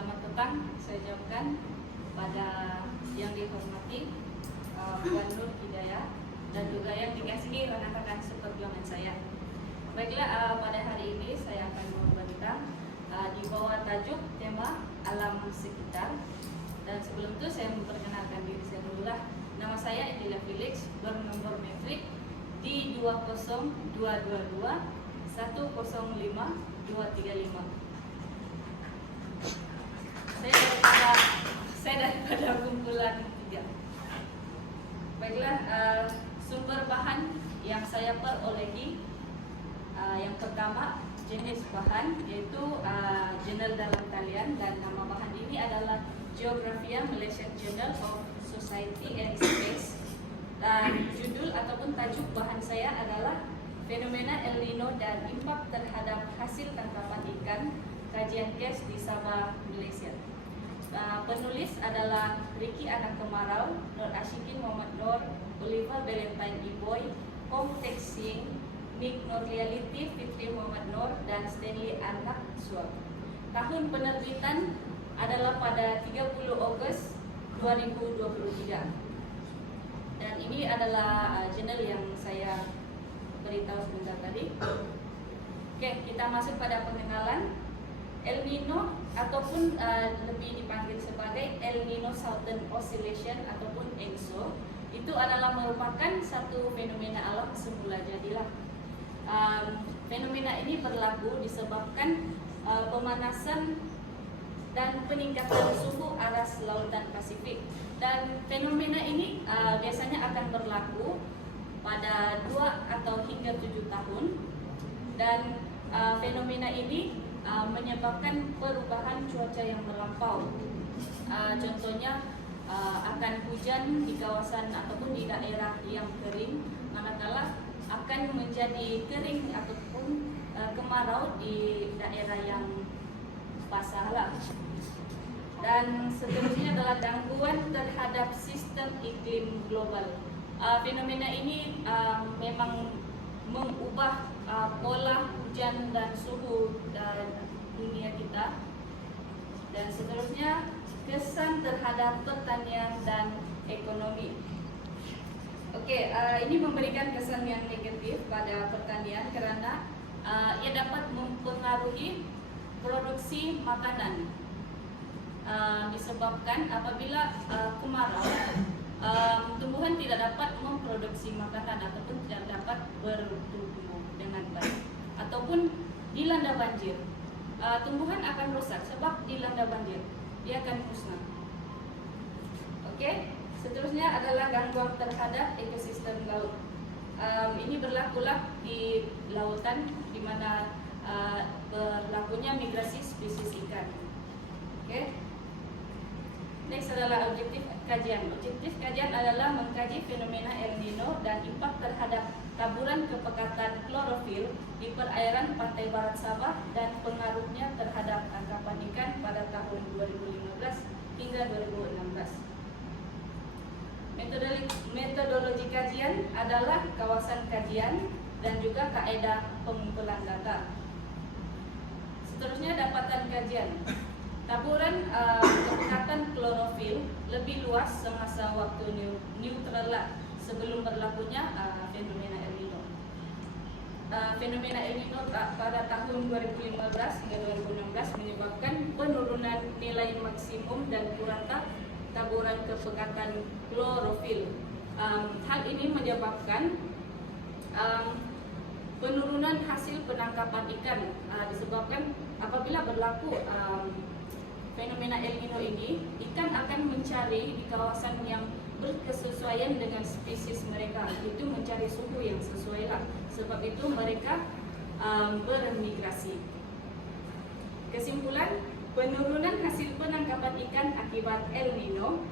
Selamat petang, saya ucapkan pada yang dihormati Puan Nur Hidayah dan juga yang dikasihi rekan-rekan seperjuangan saya. Baiklah, pada hari ini saya akan membentang di bawah tajuk tema alam sekitar. Dan sebelum itu saya memperkenalkan diri saya dulu lah. Nama saya Edilia Felix, bernomor metrik di 20222 105 235. Saya daripada kumpulan 3. Baiklah, sumber bahan yang saya perolehi, yang pertama jenis bahan yaitu jurnal dalam talian, dan nama bahan ini adalah Geographia Malaysian Journal of Society and Space, dan judul ataupun tajuk bahan saya adalah Fenomena El Nino dan Impak Terhadap Hasil Tangkapan Ikan, Kajian KES di Sabah, Malaysia. Penulis adalah Ricky Anak Kemarau, Nur Ashikin Muhammad Nur, Oliver Valentine Iboy, Hong Tek Sing, Nick Nurliality, Fitri Muhammad Nur, dan Stanley Anak Suap. Tahun penerbitan adalah pada 30 Ogos 2023. Dan ini adalah jurnal yang saya beritahu sebentar tadi. Oke, kita masuk pada pengenalan. El Nino ataupun lebih dipanggil sebagai El Nino Southern Oscillation ataupun ENSO, itu adalah merupakan satu fenomena alam semula jadilah. Fenomena ini berlaku disebabkan pemanasan dan peningkatan suhu aras lautan Pasifik. Dan fenomena ini biasanya akan berlaku pada 2 atau hingga 7 tahun. Dan fenomena ini menyebabkan perubahan cuaca yang melampau. Contohnya akan hujan di kawasan ataupun di daerah yang kering, manakala akan menjadi kering ataupun kemarau di daerah yang basah lah. Dan seterusnya adalah gangguan terhadap sistem iklim global. Fenomena ini memang mengubah pola hujan dan suhu dunia kita. Dan seterusnya kesan terhadap pertanian dan ekonomi. Oke, ini memberikan kesan yang negatif pada pertanian karena ia dapat mempengaruhi produksi makanan. Disebabkan apabila kemarau, tumbuhan tidak dapat memproduksi makanan ataupun tidak dapat bertumbuh dengan baik, ataupun dilanda banjir. Tumbuhan akan rusak sebab dilanda banjir, dia akan musnah. Oke, seterusnya adalah gangguan terhadap ekosistem laut. Ini berlakulah di lautan di mana berlakunya migrasi spesies ikan. Oke. Next adalah objektif kajian. Objektif kajian adalah mengkaji fenomena El Nino dan impak terhadap taburan kepekatan klorofil di perairan pantai barat Sabah dan pengaruhnya terhadap tangkapan ikan pada tahun 2015 hingga 2016. Metodologi kajian adalah kawasan kajian dan juga kaedah pengumpulan data. Seterusnya dapatan kajian. Taburan kepekatan klorofil lebih luas semasa waktu neutral sebelum berlakunya fenomena El Nino. Fenomena El Nino pada tahun 2015 hingga 2016 menyebabkan penurunan nilai maksimum dan purata taburan kepekatan klorofil. Hal ini menyebabkan penurunan hasil penangkapan ikan disebabkan apabila berlaku fenomena El Nino ini, ikan akan mencari di kawasan yang berkesesuaian dengan spesies mereka, itu mencari suhu yang sesuai lah. Sebab itu mereka bermigrasi. Kesimpulan, penurunan hasil penangkapan ikan akibat El Nino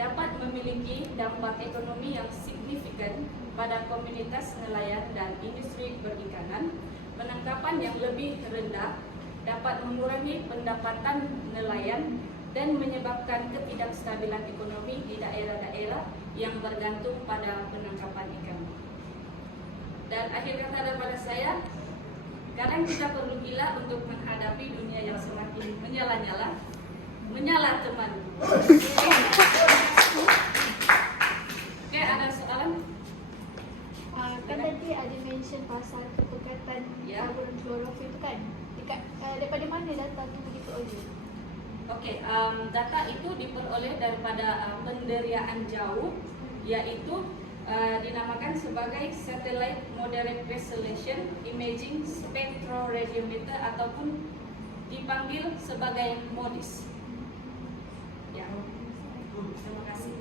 dapat memiliki dampak ekonomi yang signifikan pada komunitas nelayan dan industri perikanan. Penangkapan yang lebih rendah dapat mengurangi pendapatan nelayan dan menyebabkan ketidakstabilan ekonomi di daerah-daerah yang bergantung pada penangkapan ikan. Dan akhir kata daripada saya, kadang kita perlu gila untuk menghadapi dunia yang semakin menyala-nyala. Menyala teman. Oke, ada soalan? Kan tadi ada mention pasal kepekatan Ya. saluran klorofil itu kan. Daripada mana data itu diperoleh? Oke, data itu diperoleh daripada penderiaan jauh, yaitu dinamakan sebagai Satellite Moderate Resolution Imaging Spectroradiometer ataupun dipanggil sebagai MODIS. Ya, terima kasih.